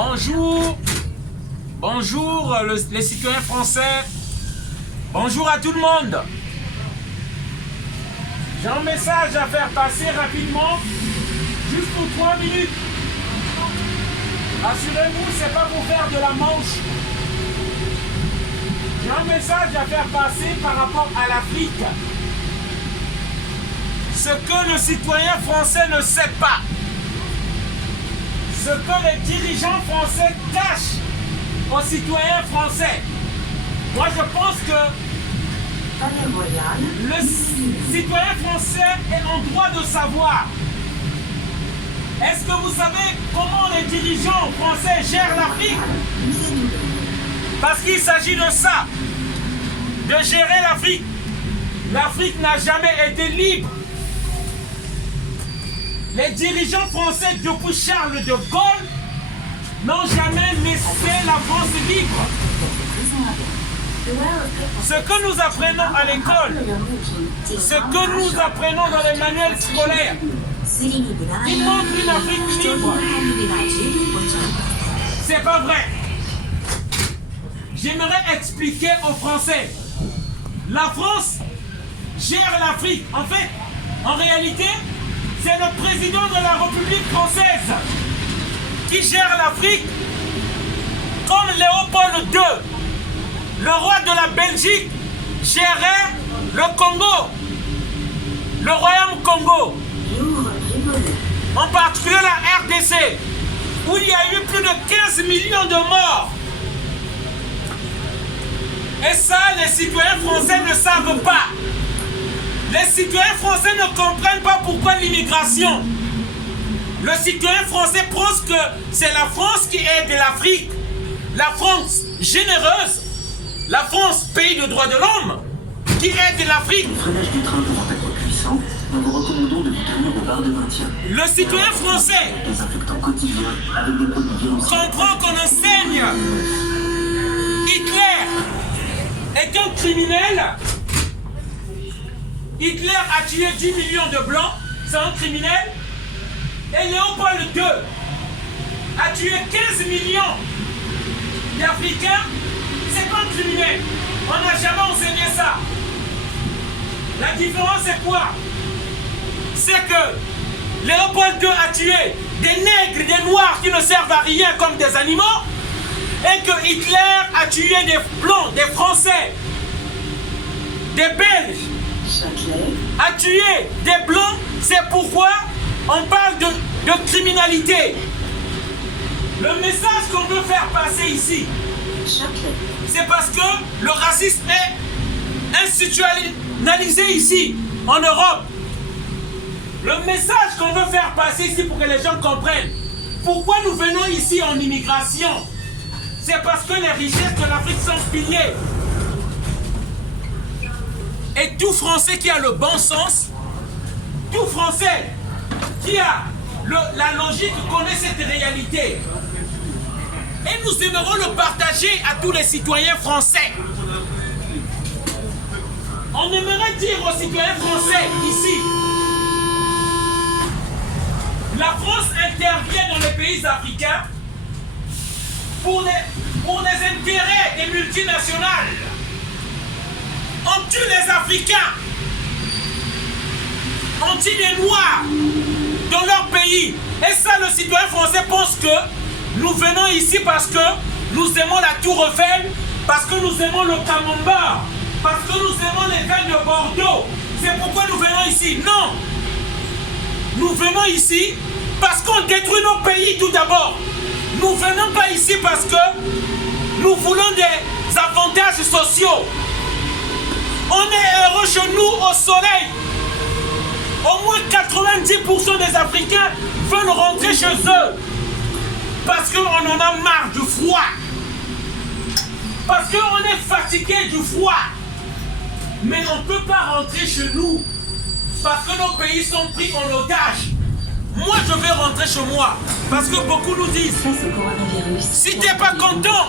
Bonjour. Bonjour les citoyens français. Bonjour à tout le monde. J'ai un message à faire passer rapidement, juste pour 3 minutes. Rassurez-vous, c'est pas pour faire de la manche. J'ai un message à faire passer par rapport à l'Afrique. Ce que le citoyen français ne sait pas, ce que les dirigeants français cachent aux citoyens français. Moi, je pense que le citoyen français est en droit de savoir. Est-ce que vous savez comment les dirigeants français gèrent l'Afrique? Parce qu'il s'agit de ça, de gérer l'Afrique. L'Afrique n'a jamais été libre. Les dirigeants français depuis Charles de Gaulle n'ont jamais laissé la France libre. Ce que nous apprenons à l'école, ce que nous apprenons dans les manuels scolaires, il montre une Afrique libre. C'est pas vrai. J'aimerais expliquer aux Français. La France gère l'Afrique. En fait, en réalité, c'est le président de la République française qui gère l'Afrique comme Léopold II. Le roi de la Belgique gérait le Congo, le royaume Congo, en particulier la RDC, où il y a eu plus de 15 millions de morts. Et ça, les citoyens français ne savent pas. Les citoyens français ne comprennent pas pourquoi l'immigration. Le citoyen français pense que c'est la France qui aide l'Afrique. La France généreuse. La France, pays de droits de l'homme, qui aide l'Afrique. Le citoyen français comprend qu'on enseigne. Hitler est un criminel. Hitler a tué 10 millions de blancs, c'est un criminel. Et Léopold II a tué 15 millions d'Africains, c'est pas un criminel. On n'a jamais enseigné ça. La différence c'est quoi? C'est que Léopold II a tué des nègres, des noirs qui ne servent à rien comme des animaux, et que Hitler a tué des blancs, des Français, des Belges, a tué des blancs. C'est pourquoi on parle de criminalité. Le message qu'on veut faire passer ici, c'est parce que le racisme est institutionnalisé ici, en Europe. Le message qu'on veut faire passer ici pour que les gens comprennent pourquoi nous venons ici en immigration, c'est parce que les richesses de l'Afrique sont pillées. Et tout Français qui a le bon sens, tout Français qui a la logique connaît cette réalité. Et nous aimerons le partager à tous les citoyens français. On aimerait dire aux citoyens français ici, la France intervient dans les pays africains pour les intérêts des multinationales. On tue les Africains, on tue les Noirs dans leur pays. Et ça, le citoyen français pense que nous venons ici parce que nous aimons la Tour Eiffel, parce que nous aimons le camembert, parce que nous aimons les vins de Bordeaux. C'est pourquoi nous venons ici. Non! Nous venons ici parce qu'on détruit nos pays tout d'abord. Nous ne venons pas ici parce que nous voulons des avantages sociaux. On est heureux chez nous au soleil. Au moins 90% des Africains veulent rentrer chez eux. Parce qu'on en a marre du froid. Parce qu'on est fatigué du froid. Mais on ne peut pas rentrer chez nous. Parce que nos pays sont pris en otage. Moi, je vais rentrer chez moi. Parce que beaucoup nous disent, si tu n'es pas content,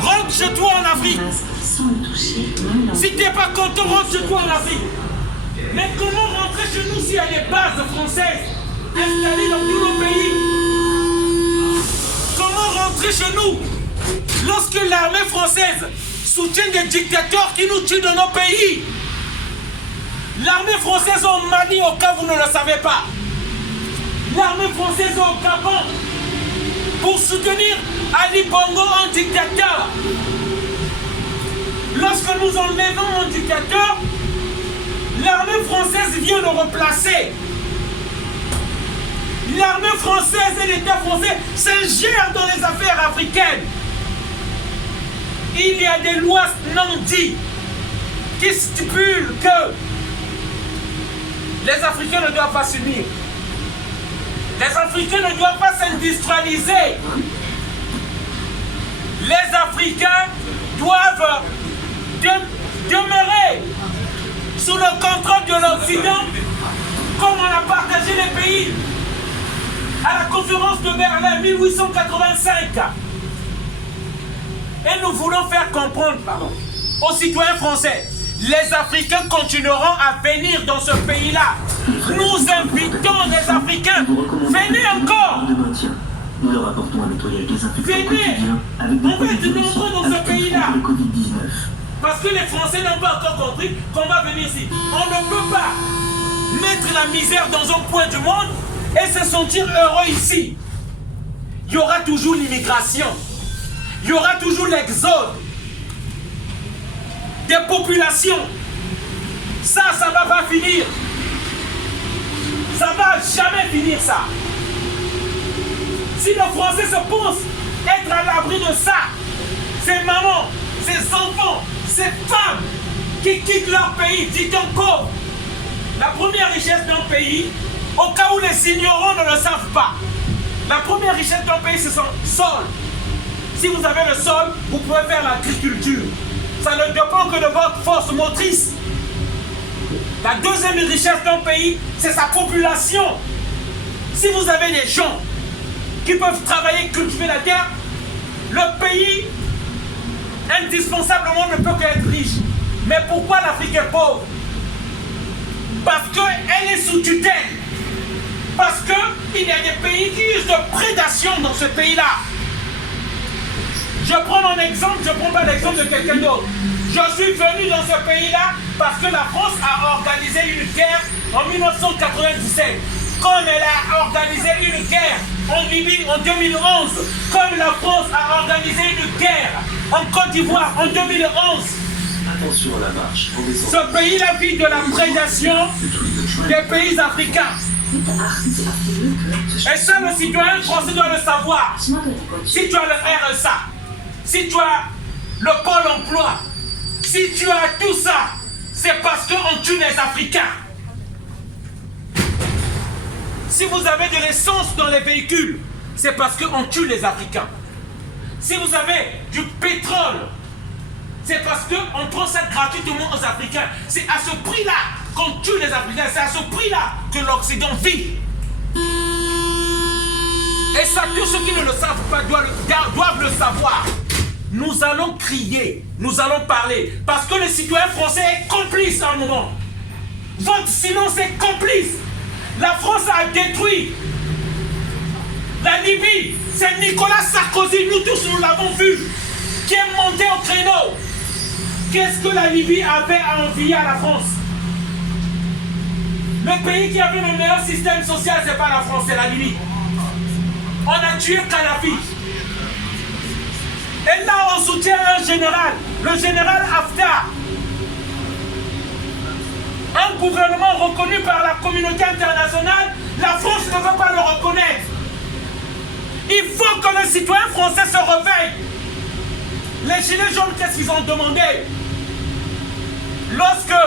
rentre chez toi en Afrique. Si tu n'es pas content, rentre chez toi en Afrique. Mais comment rentrer chez nous s'il y a des bases françaises installées dans tous nos pays? rentrer chez nous. Lorsque l'armée française soutient des dictateurs qui nous tuent dans nos pays. L'armée française au Mali, au cas où vous ne le savez pas. L'armée française au Gabon pour soutenir Ali Bongo, un dictateur. Lorsque nous enlevons un dictateur, l'armée française vient le remplacer. L'armée française et l'État français s'ingèrent dans les affaires africaines. Il y a des lois non dites qui stipulent que les Africains ne doivent pas s'unir. Les Africains ne doivent pas s'industrialiser. Les Africains doivent demeurer sous le contrôle de l'Occident, comme on a partagé les pays à la conférence de Berlin 1885. Et nous voulons faire comprendre aux citoyens français, les Africains continueront à venir dans ce pays-là. Nous invitons les Africains, venez encore. Nous leur apportons un nettoyage désinfectant quotidien avec des on va être nombreux dans ce pays-là. Covid-19. Parce que les Français n'ont pas encore compris qu'on va venir ici. On ne peut pas mettre la misère dans un point du monde et se sentir heureux ici. Il y aura toujours l'immigration. Il y aura toujours l'exode des populations. Ça ne va pas finir. Ça ne va jamais finir, ça. Si les Français se pensent être à l'abri de ça, ces mamans, ces enfants, ces femmes qui quittent leur pays, dit encore, la première richesse d'un pays, au cas où les ignorants ne le savent pas, la première richesse d'un pays, c'est son sol. Si vous avez le sol, vous pouvez faire l'agriculture. Ça ne dépend que de votre force motrice. La deuxième richesse d'un pays, c'est sa population. Si vous avez des gens qui peuvent travailler, cultiver la terre, le pays, indispensablement, ne peut qu'être riche. Mais pourquoi l'Afrique est pauvre? Parce qu'elle est sous tutelle. Parce qu'il y a des pays qui usent de prédation dans ce pays-là. Je prends mon exemple, je ne prends pas l'exemple de quelqu'un d'autre. Je suis venu dans ce pays-là parce que la France a organisé une guerre en 1997. Comme elle a organisé une guerre en Libye en 2011. Comme la France a organisé une guerre en Côte d'Ivoire en 2011. Attention à la marche. Ce pays-là vit de la prédation des pays africains. Et ça, le citoyen français doit le savoir. Si tu as le RSA, si tu as le pôle emploi, si tu as tout ça, c'est parce qu'on tue les Africains. Si vous avez de l'essence dans les véhicules, c'est parce qu'on tue les Africains. Si vous avez du pétrole, c'est parce qu'on prend ça gratuitement aux Africains. C'est à ce prix-là qu'on tue les Africains. C'est à ce prix-là que l'Occident vit. Et ça, tous ceux qui ne le savent pas doivent le savoir. Nous allons crier, nous allons parler, parce que le citoyen français est complice à un moment. Votre silence est complice. La France a détruit la Libye. C'est Nicolas Sarkozy, nous tous nous l'avons vu, qui est monté au créneau. Qu'est-ce que la Libye avait à envier à la France? Le pays qui avait le meilleur système social, ce n'est pas la France, c'est la Libye. On a tué Kadhafi. Et là, on soutient un général, le général Haftar. Un gouvernement reconnu par la communauté internationale, la France ne veut pas le reconnaître. Il faut que les citoyens français se réveillent. Les gilets jaunes, qu'est-ce qu'ils ont demandé? Lorsque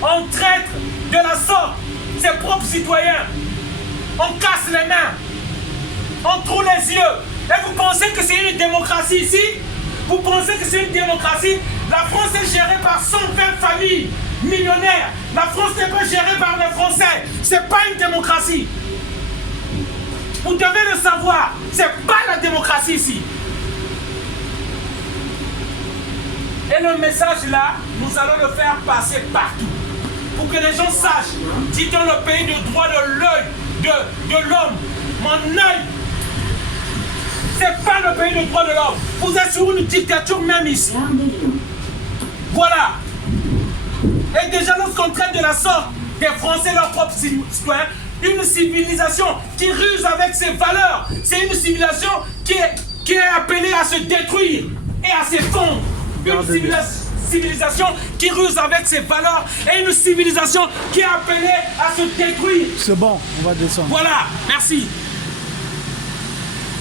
on traite de la sorte ses propres citoyens, on casse les mains, on trouve les yeux. Et vous pensez que c'est une démocratie ici? Vous pensez que c'est une démocratie? La France est gérée par 120 familles millionnaires. La France n'est pas gérée par les Français. C'est pas une démocratie. Vous devez le savoir. C'est pas la démocratie ici. Et le message là, nous allons le faire passer partout. Pour que les gens sachent, dit dans le pays de droit de l'œil, de l'homme, mon œil C'est pas le pays de droit de l'homme. Vous êtes sur une dictature même ici. Voilà. Et déjà, lorsqu'on traite de la sorte des Français, leurs propres citoyens, une civilisation qui ruse avec ses valeurs, c'est une civilisation qui est appelée à se détruire et à s'effondrer. Une civilisation qui ruse avec ses valeurs et une civilisation qui est appelée à se détruire. C'est bon, on va descendre. Voilà, merci.